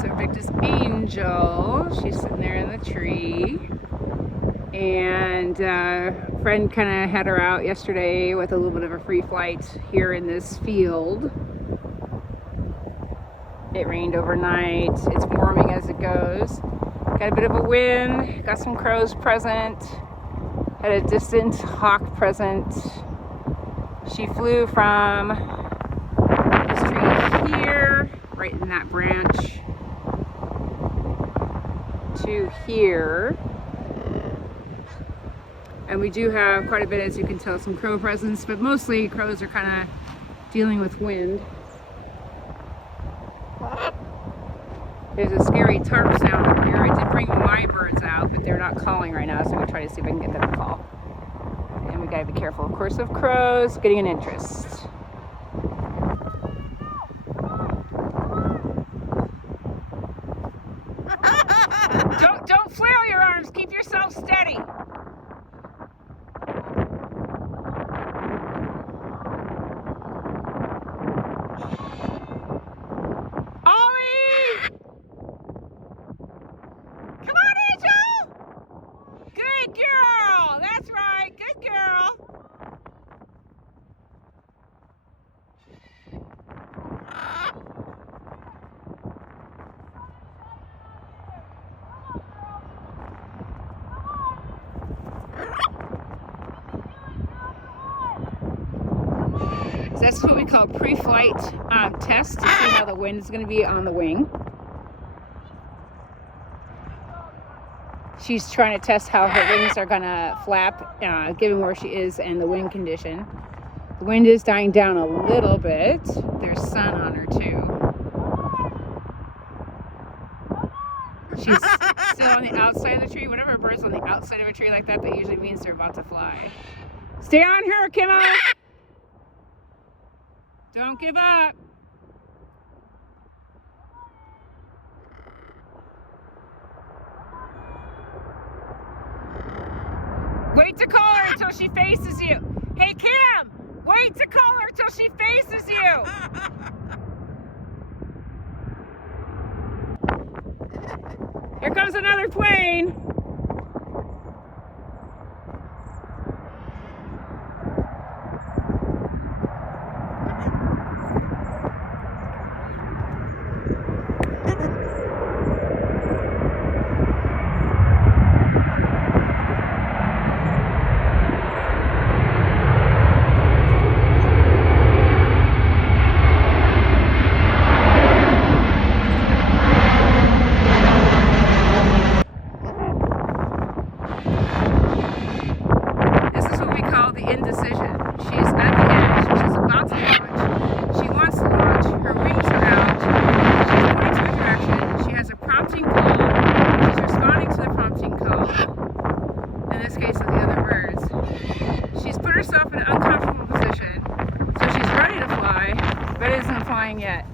So we picked this Angel. She's sitting there in the tree. And friend kind of had her out yesterday with a little bit of a free flight here in this field. It rained overnight. It's warming as it goes. Got a bit of a wind. Got some crows present. Had a distant hawk present. She flew from this tree here, right in that branch, to here. And we do have quite a bit, as you can tell, some crow presence, but mostly crows are kind of dealing with wind. There's a scary tarp sound over here. I did bring my birds out, but they're not calling right now, so I'm going to try to see if I can get them to call. And we got to be careful, of course, of crows getting an interest. Don't flail your arms. Keep yourself steady. So that's what we call pre-flight test to see how the wind is going to be on the wing. She's trying to test how her wings are going to flap, given where she is and the wind condition. The wind is dying down a little bit. There's sun on her too. She's still on the outside of the tree. Whenever a bird's on the outside of a tree like that, that usually means they're about to fly. Stay on her, Kimmo! Don't give up. Wait to call her until she faces you. Hey, Kim, wait to call her until she faces you. Here comes another plane. Yet.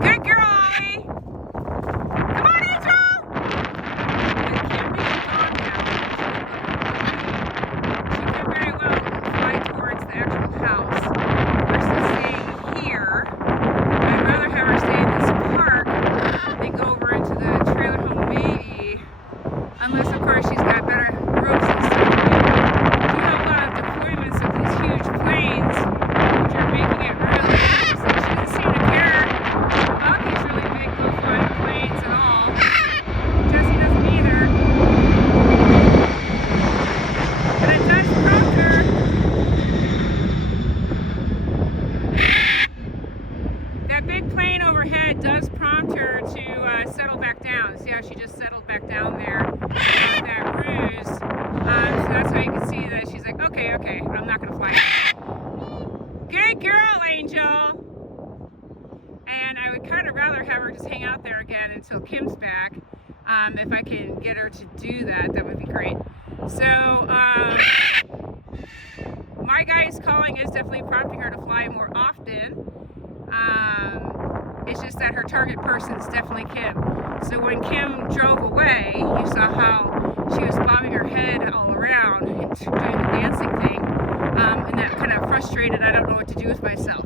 Good girl, Ollie. Come on, Angel. She could very well fly towards the actual house versus staying here. I'd rather have her stay in this park than go over into the trailer home, maybe. Unless, of course, she's got better roofs and stuff. That big plane overhead does prompt her to settle back down. See how she just settled back down there with that ruse. So that's how you can see that she's like, okay, I'm not going to fly. Good girl, Angel. And I would kind of rather have her just hang out there again until Kim's back. If I can get her to do that, that would be great. So, my guy's calling is definitely prompting her to fly more often. It's just that her target person is definitely Kim. So when Kim drove away, you saw how she was bobbing her head all around and doing the dancing thing. And that kind of frustrated, I don't know know what to do with myself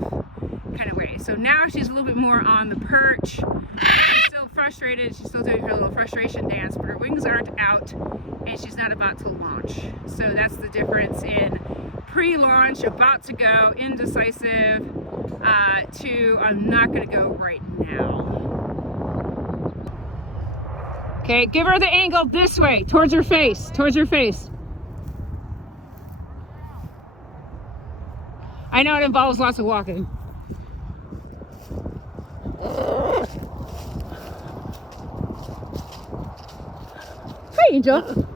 kind of way. So now she's a little bit more on the perch. She's still frustrated. She's still doing her little frustration dance, but her wings aren't out and she's not about to launch. So that's the difference in pre-launch, about to go, indecisive, to I'm not going to go right now. Okay, give her the angle this way, towards her face, towards her face. I know it involves lots of walking. Hi, Angel.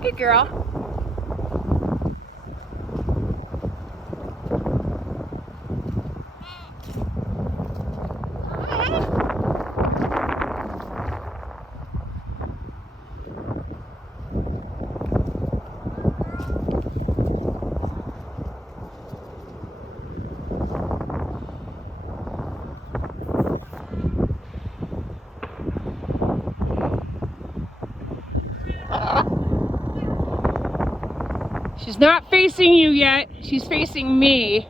Good girl. She's not facing you yet. She's facing me.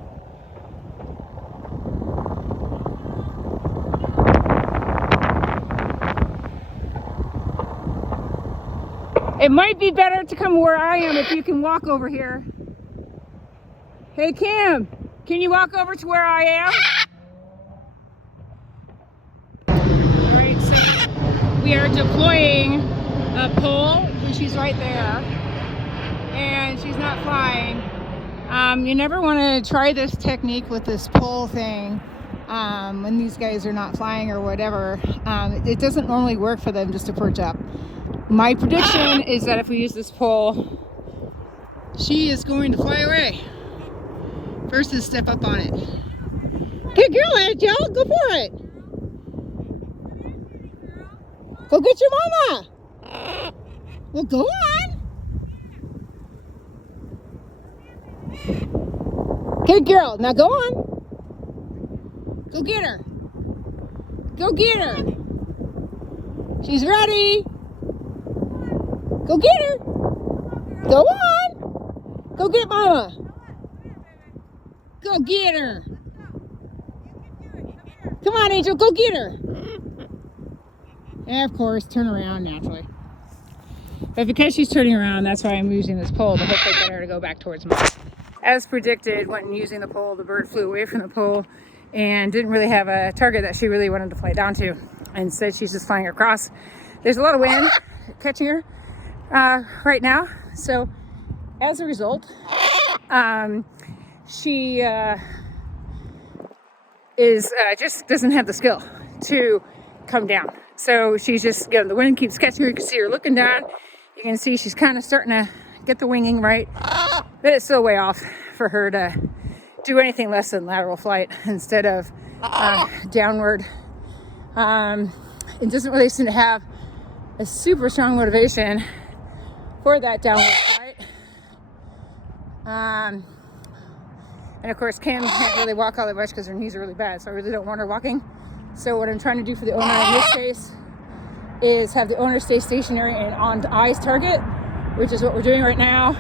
It might be better to come where I am if you can walk over here. Hey Kim, can you walk over to where I am? Alright, so we are deploying a pole and she's right there. And she's not flying. You never want to try this technique with this pole thing when these guys are not flying or whatever. It doesn't normally work for them just to perch up. My prediction is that if we use this pole, she is going to fly away. First is step up on it. Good girl, Angel. Go for it. Go get your mama. Well, go on. Good girl. Now go on. Go get her. Go get her. She's ready. Go get her. Go on. Go get mama. Go get her. Come on, Angel. Go get her. And of course, turn around naturally. But because she's turning around, that's why I'm using this pole to hopefully get her to go back towards me. As predicted, when using the pole, the bird flew away from the pole and didn't really have a target that she really wanted to fly down to. Instead, she's just flying across. There's a lot of wind catching her right now. So as a result, she just doesn't have the skill to come down. So she's just, the wind keeps catching her. You can see her looking down. You can see she's kind of starting to get the winging right, but it's still way off for her to do anything less than lateral flight instead of downward. It doesn't really seem to have a super strong motivation for that downward flight. And of course, Kim can't really walk all that much because her knees are really bad, so I really don't want her walking. So what I'm trying to do for the owner in this case is have the owner stay stationary and on eyes target, which is what we're doing right now,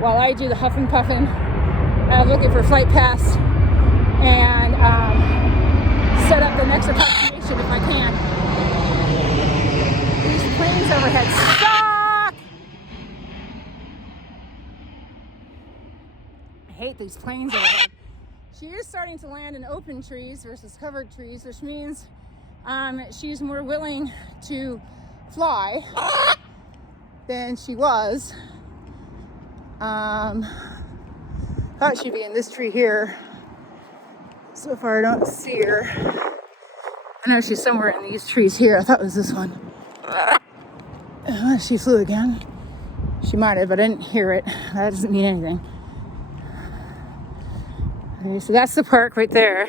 while I do the huffing puffing. I'm looking for flight paths and set up the next approximation if I can. These planes overhead suck! I hate these planes overhead. She is starting to land in open trees versus covered trees, which means she's more willing to fly than she was. Thought she'd be in this tree here. So far I don't see her. I know she's somewhere in these trees here. I thought it was this one. She flew again. She might have, but I didn't hear it. That doesn't mean anything. Okay, so that's the park right there.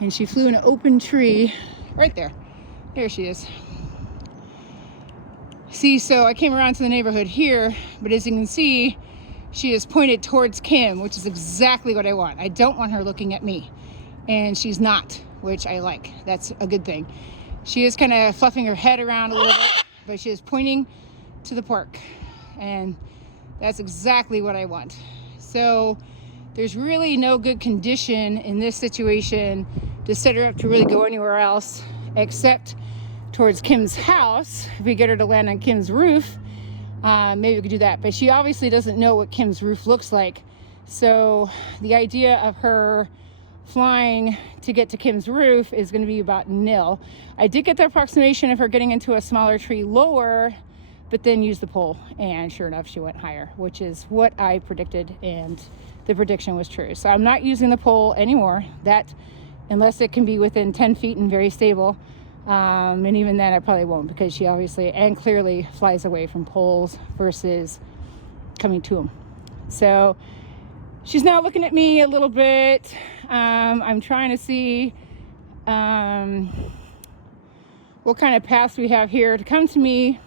And she flew in an open tree right there. There she is. See, so I came around to the neighborhood here, but as you can see, she is pointed towards Kim, which is exactly what I want. I don't want her looking at me. And she's not, which I like. That's a good thing. She is kind of fluffing her head around a little bit, but she is pointing to the park. and that's exactly what I want. So there's really no good condition in this situation to set her up to really go anywhere else except towards Kim's house. If we get her to land on Kim's roof, maybe we could do that. But she obviously doesn't know what Kim's roof looks like. So the idea of her flying to get to Kim's roof is going to be about nil. I did get the approximation of her getting into a smaller tree lower, but then used the pole, and sure enough she went higher, which is what I predicted, and the prediction was true. So I'm not using the pole anymore, that unless it can be within 10 feet and very stable, and even then I probably won't, because she obviously and clearly flies away from poles versus coming to them. So she's now looking at me a little bit. I'm trying to see what kind of paths we have here to come to me,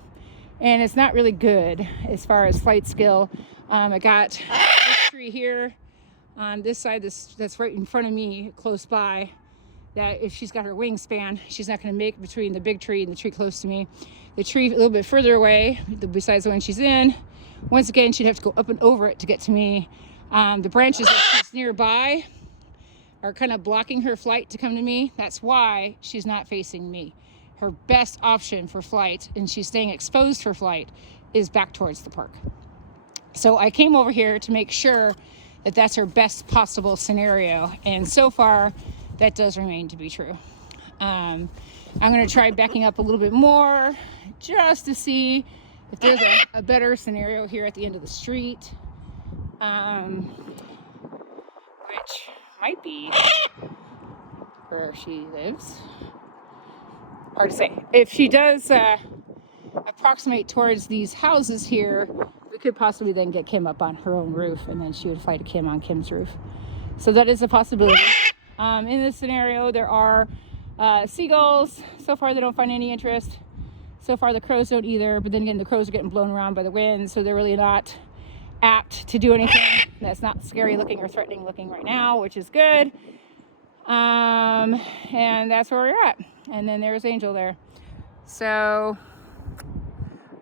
and it's not really good as far as flight skill. I got this tree here on this side, that's right in front of me, close by, that if she's got her wingspan, she's not going to make between the big tree and the tree close to me. The tree a little bit further away, besides the one she's in, once again, she'd have to go up and over it to get to me. The branches that she's nearby are kind of blocking her flight to come to me. That's why she's not facing me. Her best option for flight, and she's staying exposed for flight, is back towards the park. So I came over here to make sure that that's her best possible scenario, and so far that does remain to be true. I'm going to try backing up a little bit more just to see if there's a better scenario here at the end of the street, which might be where she lives. Hard to say. If she does approximate towards these houses here, we could possibly then get Kim up on her own roof, and then she would fly to Kim on Kim's roof. So that is a possibility. In this scenario, there are seagulls. So far, they don't find any interest. So far, the crows don't either. But then again, the crows are getting blown around by the wind, so they're really not apt to do anything that's not scary looking or threatening looking right now, which is good. And that's where we're at. And then there's Angel there. So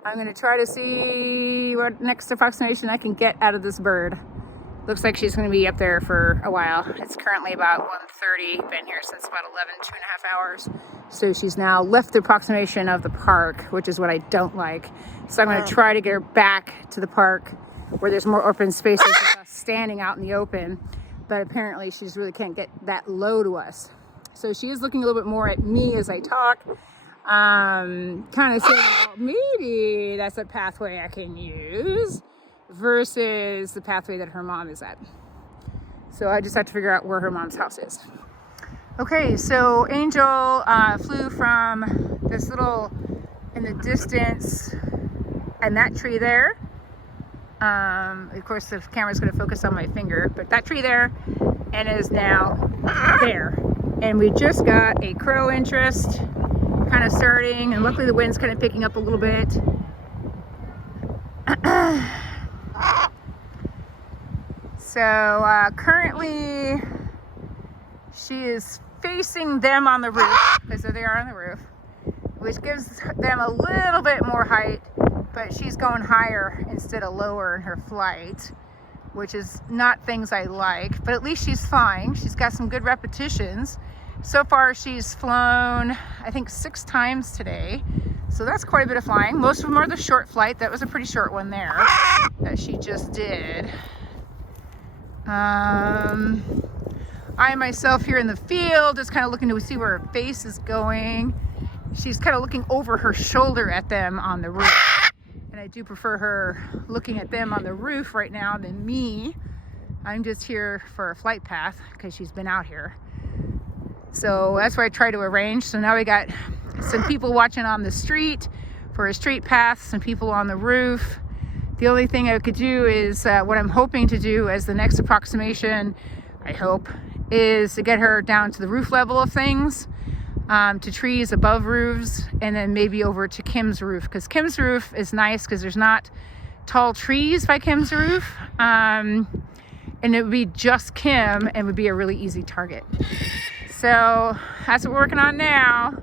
I'm going to try to see what next approximation I can get out of this bird. Looks like she's going to be up there for a while. It's currently about 1:30, been here since about 11, 2.5 hours. So she's now left the approximation of the park, which is what I don't like. So I'm going to try to get her back to the park where there's more open spaces with us standing out in the open. But apparently she just really can't get that low to us. So she is looking a little bit more at me as I talk. Kind of saying, well, maybe that's a pathway I can use versus the pathway that her mom is at. So I just have to figure out where her mom's house is. Okay, so Angel flew from this little, in the distance, and that tree there. Of course, the camera's going to focus on my finger, but that tree there, and is now there. And we just got a crow interest kind of starting, and luckily the wind's kind of picking up a little bit. So currently she is facing them on the roof, because there they are on the roof, which gives them a little bit more height, but she's going higher instead of lower in her flight, which is not things I like, but at least she's flying. She's got some good repetitions. So far she's flown, I think, 6 times today. So that's quite a bit of flying. Most of them are the short flight. That was a pretty short one there that she just did. I myself here in the field just kind of looking to see where her face is going. She's kind of looking over her shoulder at them on the roof. And I do prefer her looking at them on the roof right now than me. I'm just here for a flight path because she's been out here. So that's what I try to arrange. So now we got some people watching on the street for a street path, some people on the roof. The only thing I could do is what I'm hoping to do as the next approximation, I hope, is to get her down to the roof level of things, to trees above roofs, and then maybe over to Kim's roof, because Kim's roof is nice because there's not tall trees by Kim's roof, and it would be just Kim and would be a really easy target. So that's what we're working on now.